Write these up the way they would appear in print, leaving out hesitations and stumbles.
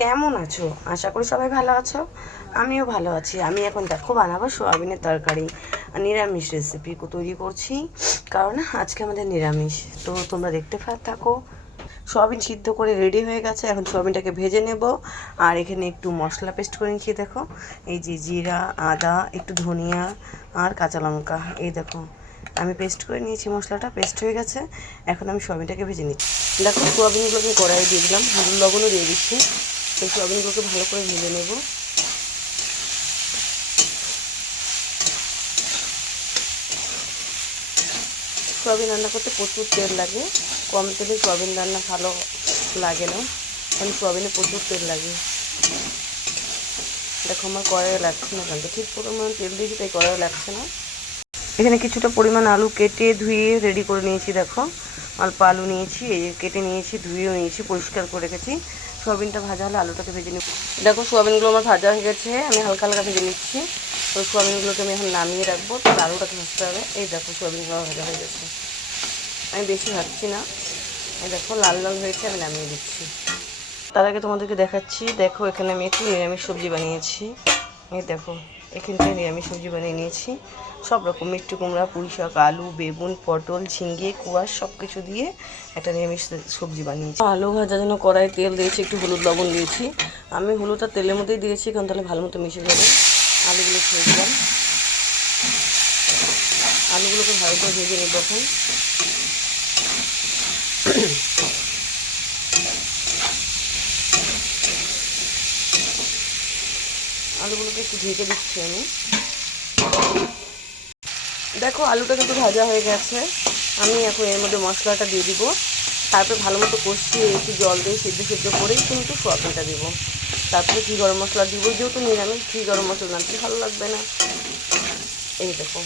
কেমন আছো? আশা করি সবাই ভালো আছো। আমিও ভালো আছি। আমি এখন দেখো বানাবো সোয়াবিনের তরকারি, নিরামিষ রেসিপি তৈরি করছি, কারণ আজকে আমাদের নিরামিষ। তো তোমরা দেখতে থাকো। সোয়াবিন সিদ্ধ করে রেডি হয়ে গেছে, এখন সোয়াবিনটাকে ভেজে নেব। আর এখানে একটু মশলা পেস্ট করে নিচ্ছি, দেখো এই যে জিরা, আদা, একটু ধনিয়া আর কাঁচা লঙ্কা, এই দেখো আমি পেস্ট করে নিয়েছি। মশলাটা পেস্ট হয়ে গেছে, এখন আমি সোয়াবিনটাকে ভেজে নিচ্ছি। দেখো সোয়াবিনগুলোকে কড়াইয়ে দিয়ে দিলাম, হলুদ লবণও দিয়ে দিচ্ছি। তো সোয়াবিনগুলোকে ভালো করে ভেজে নেব। সোয়াবিন রান্না করতে প্রচুর তেল লাগে, কম তেলে সোয়াবিন রান্না ভালো লাগে না, কারণ সোয়াবিনে প্রচুর তেল লাগে। দেখো আমার কড়াইয়ে লাগছে না, কেন ঠিক পরিমাণ তেল দিয়েছি তাই কড়াইয়ে লাগছে না। এখানে কিছুটা পরিমাণ আলু কেটে ধুয়ে রেডি করে নিয়েছি। দেখো অল্প আলু নিয়েছি, এই কেটে নিয়েছি, ধুয়েও নিয়েছি, পরিষ্কার করে রেখেছি। সোয়াবিনটা ভাজা হলে আলুটাকে ভেজে নিই। দেখো সোয়াবিনগুলো আমার ভাজা হয়ে গেছে, আমি হালকা হালকা ভেজে নিচ্ছি। তো সোয়াবিনগুলোকে আমি এখন নামিয়ে রাখবো, তার আলুটাকে ভাজতে হবে। এই দেখো সোয়াবিনগুলো ভাজা হয়ে গেছে, আমি বেশি ভাজছি না। এই দেখো লাল লাল হয়েছে, আমি নামিয়ে দিচ্ছি। তার আগে তোমাদেরকে দেখাচ্ছি, দেখো এখানে আমি একটু নিরামিষ সবজি বানিয়েছি। এই দেখো এখান থেকে নিরামিষ সবজি বানিয়ে নিয়েছি, সব রকম মিষ্টি কুমড়া, পুঁই শাক, আলু, বেগুন, পটল, ঝিঙ্গে, কুয়াশ সব কিছু দিয়ে একটা নিরামিষ সবজি বানিয়েছি। আলু ভাজার জন্য কড়াই তেল দিয়েছি, একটু হলুদ লবণ দিয়েছি। আমি হলুদটা তেলের মধ্যেই দিয়েছি, কারণ তাহলে ভালো মতো মিশে যাবে। আলুগুলো ছেড়ে দিলাম, আলুগুলোকে ভালো করে ভেজে নেব এখন। আলুগুলোকে একটু ঢেকে দিচ্ছি আমি। দেখো আলুটা কিন্তু ভাজা হয়ে গেছে, আমি এখন এর মধ্যে মশলাটা দিয়ে দিব। তারপরে ভালো মতো কষিয়ে একটু জল দিয়ে সিদ্ধ সিদ্ধ করেই কিন্তু সোয়াবিনটা দেবো। তারপরে ঘি গরম মশলা দিব, যেহেতু নিরামিষ ঘি গরম মশলা না দিলে ভালো লাগবে না। এই দেখো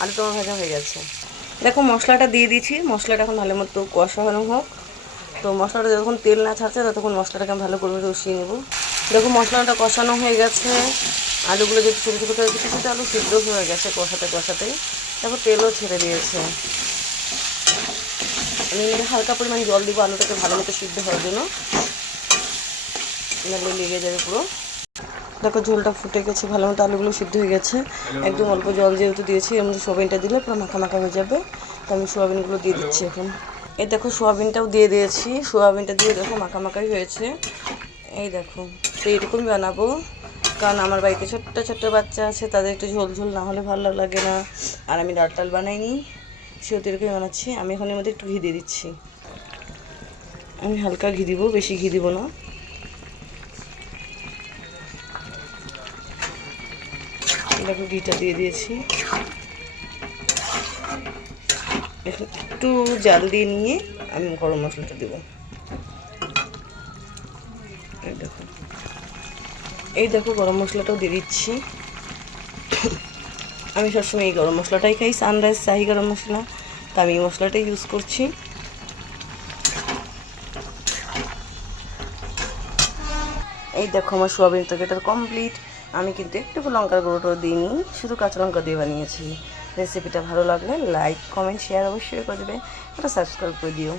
আলুটা আমার ভাজা হয়ে গেছে। দেখো মশলাটা দিয়ে দিয়েছি, মশলাটা এখন ভালো মতো কষানো হোক। তো মশলাটা যতক্ষণ তেল না ছাড়ছে ততক্ষণ মশলাটাকে আমি ভালো করে কষিয়ে নেব। দেখো মশলাটা কষানো হয়ে গেছে, আলুগুলো যে ছোটো ছোটো করে কিছুটা আলু সিদ্ধ হয়ে গেছে কষাতে কষাতেই। দেখো তেলও ছেড়ে দিয়েছে। আমি হালকা পরিমাণ জল দিব আলুটাকে ভালো মতো সিদ্ধ হওয়ার জন্য, নাহলে লেগে যাবে পুরো। দেখো ঝোলটা ফুটে গেছে, ভালো মতো আলুগুলো সিদ্ধ হয়ে গেছে। একদম অল্প জল যেহেতু দিয়েছি, এর মধ্যে সোয়াবিনটা দিলে পুরো মাখা মাখা হয়ে যাবে। তো আমি সোয়াবিনগুলো দিয়ে দিচ্ছি এখন। এই দেখো সোয়াবিনটাও দিয়ে দিয়েছি, সোয়াবিনটা দিয়ে দেখো মাখা মাখাই হয়েছে। এই দেখো তো এরকমই বানাবো, কারণ আমার বাড়িতে ছোট্ট ছোট্ট বাচ্চা আছে, তাদের একটু ঝোল ঝোল না হলে ভালো লাগে না। আর আমি ডাল টাল বানাইনি, সেহেতু এরকমই বানাচ্ছি। আমি এখন এর মধ্যে একটু ঘি দিয়ে দিচ্ছি, আমি হালকা ঘি দিব, বেশি ঘি দিব না। দেখো ঘিটা দিয়ে দিয়েছি, একটু জাল দিয়ে নিয়ে আমি গরম মশলাটা দেবো। দেখো এই দেখো গরম মশলাটাও দিয়ে দিচ্ছি। আমি সবসময় এই গরম মশলাটাই খাই, সানরাইজ শাহি গরম মশলা, তা আমি এই মশলাটাই ইউজ করছি। এই দেখো আমার সোয়াবিন তরকারিটা কমপ্লিট। আমি কিন্তু একটু লঙ্কার গুঁড়োটা দিইনি, শুধু কাঁচা লঙ্কা দিয়ে বানিয়েছি। রেসিপিটা ভালো লাগলে লাইক কমেন্ট শেয়ার অবশ্যই করে দেবে, একটা সাবস্ক্রাইব করে দিও।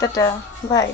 Tata, by.